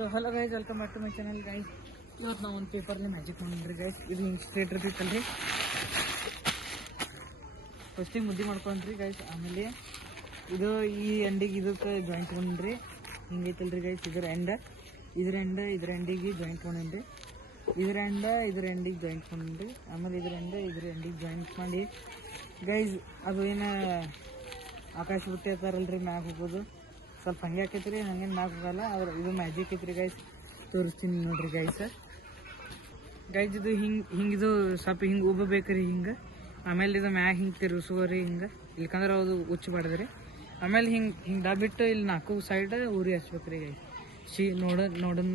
So hello guys, welcome back to my channel guys. ಇವತ್ತು ನಾವು ಒಂದು ಪೇಪರ್ಲಿ ಮ್ಯಾಜಿಕ್ ಮಾಡಿದ್ರಿ ಗೈಸ್. ಇದು ಹಿಂಗೆ ಸ್ಟ್ರೇಟ್ ಇರ್ತೈತಲ್ರಿ, ಫಸ್ಟಿಗೆ ಮುದ್ದೆ ಮಾಡ್ಕೊಂಡ್ರಿ ಗೈಸ್. ಆಮೇಲೆ ಇದು ಈ ಎಂಡಿಗೆ ಇದಕ್ಕೆ ಜಾಯಿಂಟ್ ತೊಗೊಂಡ್ರಿ, ಹಿಂಗೈತಲ್ರಿ ಗೈಸ್. ಇದ್ರ ಎಂಡಿಗೆ ಜಾಯಿಂಟ್ ತೊಗೊಂಡ್ರಿ, ಇದ್ರ ಎಂಡಿಗೆ ಜಾಯಿಂಟ್ ತೊಗೊಂಡ್ರಿ. ಆಮೇಲೆ ಇದ್ರ ಎಂಡಿಗೆ ಜಾಯಿಂಟ್ ಮಾಡಿ ಗೈಸ್, ಅದು ಏನು ಆಕಾಶ ಬುಟ್ಟಿ ಇರ್ತಾರಲ್ರಿ ಮ್ಯಾಗ ಹೋಗೋದು, ಸ್ವಲ್ಪ ಹಂಗೆ ಆಕೈತ್ರಿ, ಹಂಗೇನು ಮ್ಯಾಗ ಹೋಗಲ್ಲ. ಅವ್ರು ಇದು ಮ್ಯಾಜಿಕ್ ಐತ್ರಿ ಗೈಸ್, ತೋರಿಸ್ತೀನಿ ನೋಡ್ರಿ ಗೈಸ್. ಇದು ಹಿಂಗಿದು ಸ್ವಲ್ಪ ಹಿಂಗೆ ಉಬ್ಬಬೇಕ್ರಿ ಹಿಂಗೆ. ಆಮೇಲೆ ಇದು ಮ್ಯಾಗ ಹಿಂಗೆ ತಿರ್ಗಿಸ್ಕೋರಿ ಹಿಂಗೆ, ಇಲ್ಕಂದ್ರೆ ಅದು ಉಚ್ಚಬಾರ್ದ್ರಿ. ಆಮೇಲೆ ಹಿಂಗೆ ದಾಬಿಟ್ಟು ಇಲ್ಲಿ 4 ಸೈಡ್ ಉರಿ ಹಚ್ಬೇಕ್ರಿ ಗೈಸ್. ನೋಡೋಣ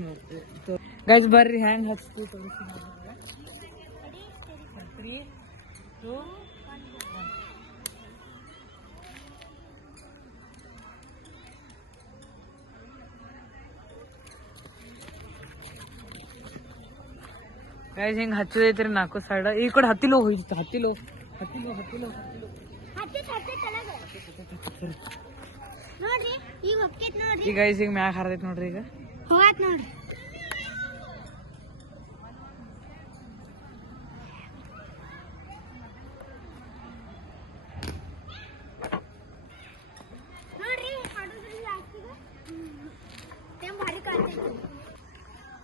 ಗೈಸ್, ಬರ್ರಿ ಹ್ಯಾಂಗೆ ಹಚ್ತೀವಿ ತೋರಿಸ್ತೀನಿ. 3, 2, 1. ಗೈಸ್ ಹಿಂಗೆ ಹಚ್ಚದೈತ್ರಿ 4 ಸೈಡ್. ಈ ಕಡೆ ಹತ್ತಿಲೋ ಹೋಯ್ತು, ಹತ್ತಿಲೋ ಈಗ ಗೈಸ್ ಈಗ ಮ್ಯಾಗ ಹಾರದೈತಿ ನೋಡ್ರಿ. ಈಗ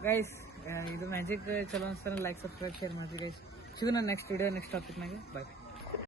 ಗೈಸ್ ಇದು ಮ್ಯಾಜಿಕ್ ಚಲೋ ಅನ್ಸ್ತಾರ, ಲೈಕ್ ಸಬ್ಸ್ಕ್ರೈಬ್ ಶೇರ್ ಮಾಡ್ರಿ ಗೈಸ್. ಸಿಗೋಣ ನೆಕ್ಸ್ಟ್ ವಿಡಿಯೋ ನೆಕ್ಸ್ಟ್ ಟಾಪಿಕ್ನಾಗೆ. ಬಾಯ್.